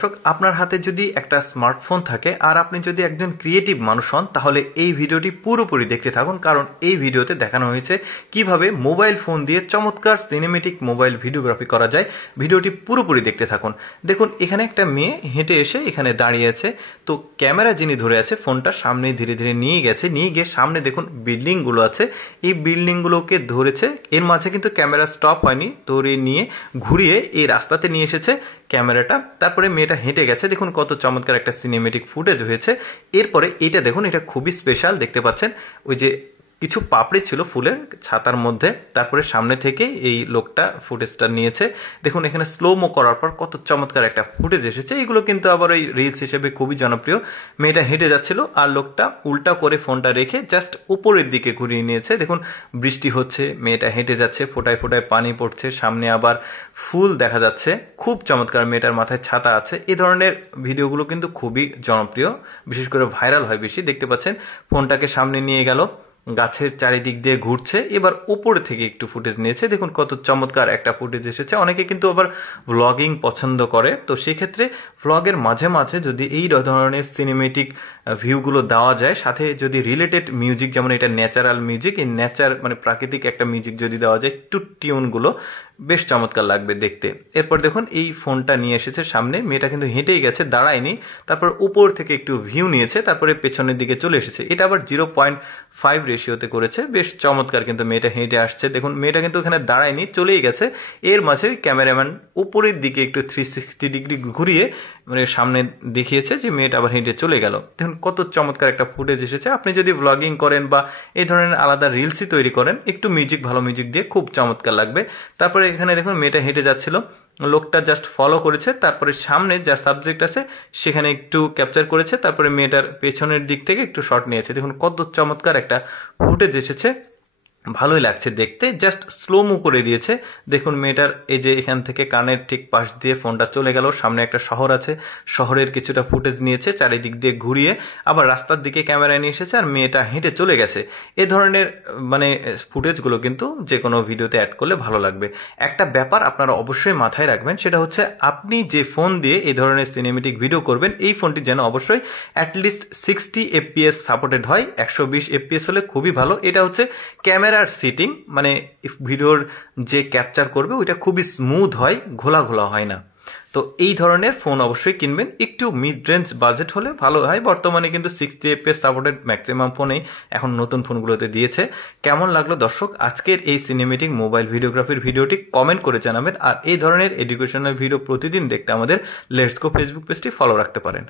দর্শক, আপনার হাতে যদি একটা স্মার্টফোন থাকে আর আপনি যদি একজন ক্রিয়েটিভ মানুষ হন, তাহলে এই ভিডিওটি পুরোপুরি দেখতে থাকুন, কারণ এই ভিডিওতে দেখানো হয়েছে কিভাবে মোবাইল ফোন দিয়ে চমৎকার সিনেমেটিক মোবাইল ভিডিওগ্রাফি করা যায়। ভিডিওটি পুরোপুরি দেখতে থাকুন। দেখুন, এখানে একটা মেয়ে হেঁটে এসে এখানে দাঁড়িয়ে আছে। তো ক্যামেরা যিনি ধরে আছে ফোনটা সামনে ধীরে ধীরে নিয়ে গিয়ে সামনে দেখুন বিল্ডিংগুলো আছে, এই বিল্ডিংগুলোকে ধরেছে। এর মাঝে কিন্তু ক্যামেরা স্টপ হয়নি, ধরে নিয়ে ঘুরিয়ে এই রাস্তাতে নিয়ে এসেছে ক্যামেরাটা। তারপরে মেয়েটা হেঁটে গেছে। দেখুন কত চমৎকার একটা সিনেমেটিক ফুটেজ হয়েছে। এরপরে এটা দেখুন, এটা খুবই স্পেশাল। দেখতে পাচ্ছেন ওই যে কিছু পাপড়ি ছিল ফুলের ছাতার মধ্যে। তারপরে সামনে থেকে এই লোকটা ফুটেজটা নিয়েছে। দেখুন এখানে স্লোমো করার পর কত চমৎকার একটা ফুটেজ এসেছে। এগুলো কিন্তু আবার ওই রিলস হিসেবে খুবই জনপ্রিয়। মেয়েটা হেঁটে যাচ্ছিল আর লোকটা উল্টা করে ফোনটা রেখে জাস্ট উপরের দিকে ঘুরিয়ে নিয়েছে। দেখুন বৃষ্টি হচ্ছে, মেয়েটা হেঁটে যাচ্ছে, ফোটায় ফোটায় পানি পড়ছে, সামনে আবার ফুল দেখা যাচ্ছে। খুব চমৎকার, মেয়েটার মাথায় ছাতা আছে। এই ধরনের ভিডিওগুলো কিন্তু খুবই জনপ্রিয়, বিশেষ করে ভাইরাল হয় বেশি। দেখতে পাচ্ছেন ফোনটাকে সামনে নিয়ে গেল, গাছের চারিদিক দিয়ে ঘুরছে, এবার উপরে থেকে একটু ফুটেজ নিয়েছে। দেখুন কত চমৎকার একটা ফুটেজ এসেছে। অনেকে কিন্তু আবার ভ্লগিং পছন্দ করে, তো সেক্ষেত্রে ভ্লগের মাঝে মাঝে যদি এই ধরনের সিনেমেটিক ভিউগুলো দেওয়া যায়, সাথে যদি রিলেটেড মিউজিক, যেমন এটা ন্যাচারাল মিউজিক, এই মানে প্রাকৃতিক একটা মিউজিক যদি দেওয়া যায়, একটু টিউনগুলো বেশ চমৎকার লাগবে দেখতে। এরপর দেখুন এই ফোনটা নিয়ে এসেছে সামনে, মেয়েটা কিন্তু হেঁটেই গেছে, দাঁড়ায়নি। তারপর উপর থেকে একটু ভিউ নিয়েছে, তারপরে পেছনের দিকে চলে এসেছে। এটা আবার 0.5 রেশিওতে করেছে, বেশ চমৎকার। কিন্তু মেয়েটা হেঁটে আসছে, দেখুন মেয়েটা কিন্তু এখানে দাঁড়ায়নি, চলেই গেছে। এর মাঝে ক্যামেরাম্যান উপরের দিকে একটু 360 ডিগ্রি ঘুরিয়ে মানে সামনে দেখিয়েছে যে মেয়েটা আবার হেঁটে চলে গেল। দেখুন কত চমৎকার একটা ফুটেজ এসেছে। আপনি যদি ব্লগিং করেন বা এই ধরনের আলাদা রিলসই তৈরি করেন, একটু মিউজিক, ভালো মিউজিক দিয়ে খুব চমৎকার লাগবে। তারপরে এখানে দেখুন মেয়েটা হেঁটে যাচ্ছিল, লোকটা জাস্ট ফলো করেছে, তারপরে সামনে যা সাবজেক্ট আছে সেখানে একটু ক্যাপচার করেছে, তারপরে মেয়েটার পেছনের দিক থেকে একটু শট নিয়েছে। দেখুন কত চমৎকার একটা ফুটেজ এসেছে, ভালোই লাগছে দেখতে। জাস্ট স্লোমো করে দিয়েছে। দেখুন মেয়েটার এই যে এখান থেকে কানের ঠিক পাশ দিয়ে ফোনটা চলে গেল, সামনে একটা শহর আছে, শহরের কিছুটা ফুটেজ নিয়েছে, চারিদিক দিয়ে ঘুরিয়ে আবার রাস্তার দিকে ক্যামেরা নিয়ে এসেছে, আর মেয়েটা হেঁটে চলে গেছে। এ ধরনের মানে ফুটেজগুলো কিন্তু যে কোনো ভিডিওতে অ্যাড করলে ভালো লাগবে। একটা ব্যাপার আপনারা অবশ্যই মাথায় রাখবেন, সেটা হচ্ছে আপনি যে ফোন দিয়ে এই ধরনের সিনেমেটিক ভিডিও করবেন, এই ফোনটি যেন অবশ্যই অ্যাটলিস্ট 60 FPS সাপোর্টেড হয়। 120 FPS হলে খুবই ভালো। এটা হচ্ছে ক্যামেরা সিটিং, মানে ভিডিওর যে ক্যাপচার করবে ওইটা খুবই স্মুথ হয়, ঘোলা ঘোলা হয় না। তো এই ধরনের ফোন অবশ্যই কিনবেন। একটু মিড রেঞ্জ বাজেট হলে ভালো হয়। বর্তমানে কিন্তু 60 FPS সাপোর্টেড ম্যাক্সিমাম ফোনেই এখন নতুন ফোনগুলোতে দিয়েছে। কেমন লাগলো দর্শক আজকের এই সিনেমেটিক মোবাইল ভিডিওগ্রাফির ভিডিওটি? কমেন্ট করে জানাবেন। আর এই ধরনের এডুকেশনাল ভিডিও প্রতিদিন দেখতে আমাদের লেটস গো ফেসবুক পেজটি ফলো রাখতে পারেন।